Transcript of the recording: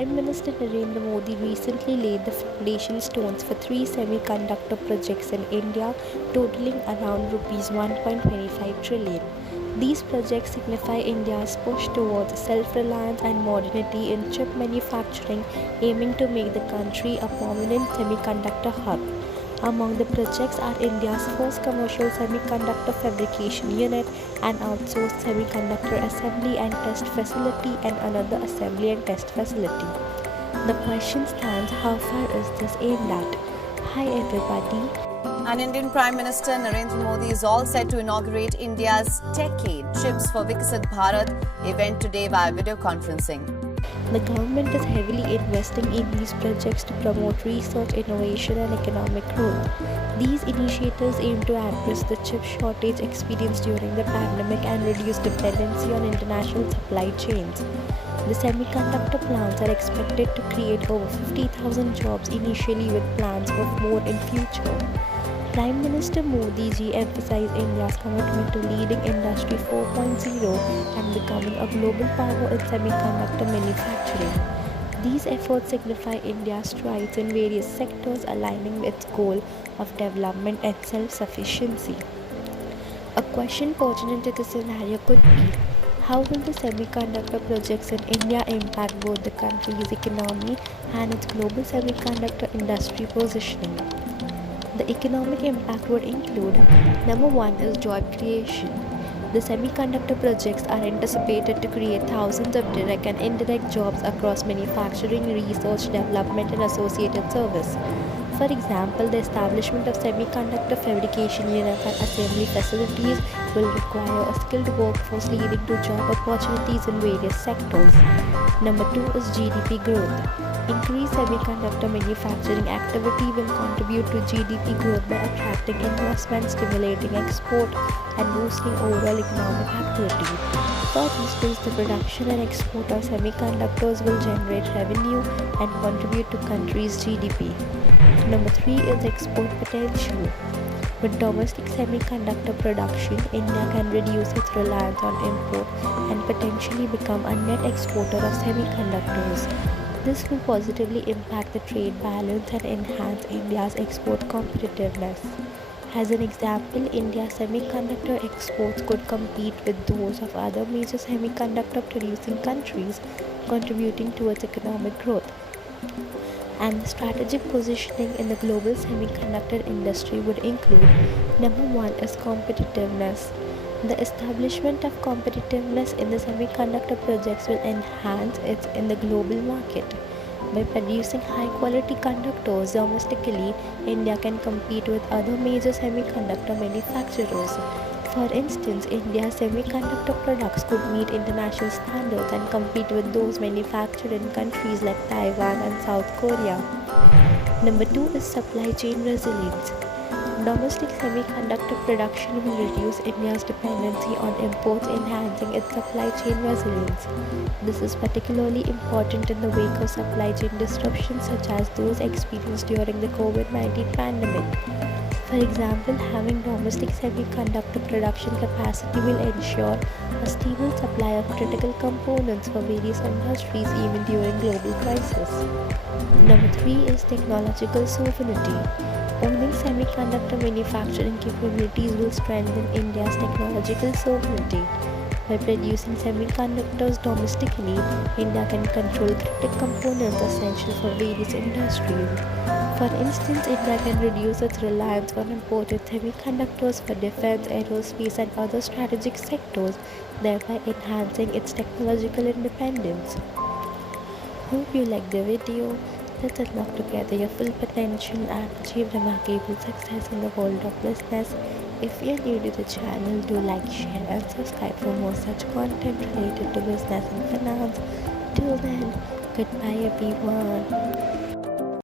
Prime Minister Narendra Modi recently laid the foundation stones for three semiconductor projects in India, totaling around Rs 1.25 trillion. These projects signify India's push towards self-reliance and modernity in chip manufacturing, aiming to make the country a permanent semiconductor hub. Among the projects are India's first commercial semiconductor fabrication unit, an outsourced semiconductor assembly and test facility, and another assembly and test facility. The question stands, how far is this aimed at? Hi everybody. And Indian Prime Minister Narendra Modi is all set to inaugurate India's Techade Chips for Viksit Bharat event today via video conferencing. The government is heavily investing in these projects to promote research, innovation and economic growth. These initiatives aim to address the chip shortage experienced during the pandemic and reduce dependency on international supply chains. The semiconductor plants are expected to create over 50,000 jobs initially, with plans for more in future. Prime Minister Modi ji emphasized India's commitment to leading Industry 4.0 and becoming a global power in semiconductor manufacturing. These efforts signify India's strides in various sectors, aligning with its goal of development and self-sufficiency. A question pertinent to this scenario could be, how will the semiconductor projects in India impact both the country's economy and its global semiconductor industry positioning? The economic impact would include: number one is job creation. The semiconductor projects are anticipated to create thousands of direct and indirect jobs across manufacturing, research, development, and associated service. For example, the establishment of semiconductor fabrication units and assembly facilities will require a skilled workforce, leading to job opportunities in various sectors. Number two is GDP growth. Increased semiconductor manufacturing activity will contribute to GDP growth by attracting investment, stimulating export, and boosting overall economic activity. For instance, the production and export of semiconductors will generate revenue and contribute to country's GDP. Number three is export potential. With domestic semiconductor production, India can reduce its reliance on import and potentially become a net exporter of semiconductors. This will positively impact the trade balance and enhance India's export competitiveness. As an example, India's semiconductor exports could compete with those of other major semiconductor producing countries, contributing towards economic growth. And the strategic positioning in the global semiconductor industry would include: number one is competitiveness. The establishment of competitiveness in the semiconductor projects will enhance it in the global market. By producing high-quality conductors domestically, India can compete with other major semiconductor manufacturers. For instance, India's semiconductor products could meet international standards and compete with those manufactured in countries like Taiwan and South Korea. Number two is supply chain resilience. Domestic semiconductor production will reduce India's dependency on imports, enhancing its supply chain resilience. This is particularly important in the wake of supply chain disruptions such as those experienced during the COVID-19 pandemic. For example, having domestic semiconductor production capacity will ensure a stable supply of critical components for various industries even during global crisis. Number three is technological sovereignty. Owning semiconductor manufacturing capabilities will strengthen India's technological sovereignty. By producing semiconductors domestically, India can control critical components essential for various industries. For instance, India can reduce its reliance on imported semiconductors for defense, aerospace, and other strategic sectors, thereby enhancing its technological independence. Hope you liked the video. Let's unlock together your full potential and achieve remarkable success in the world of business. If you're new to the channel, do like, share and subscribe for more such content related to business and finance. Till then, goodbye everyone.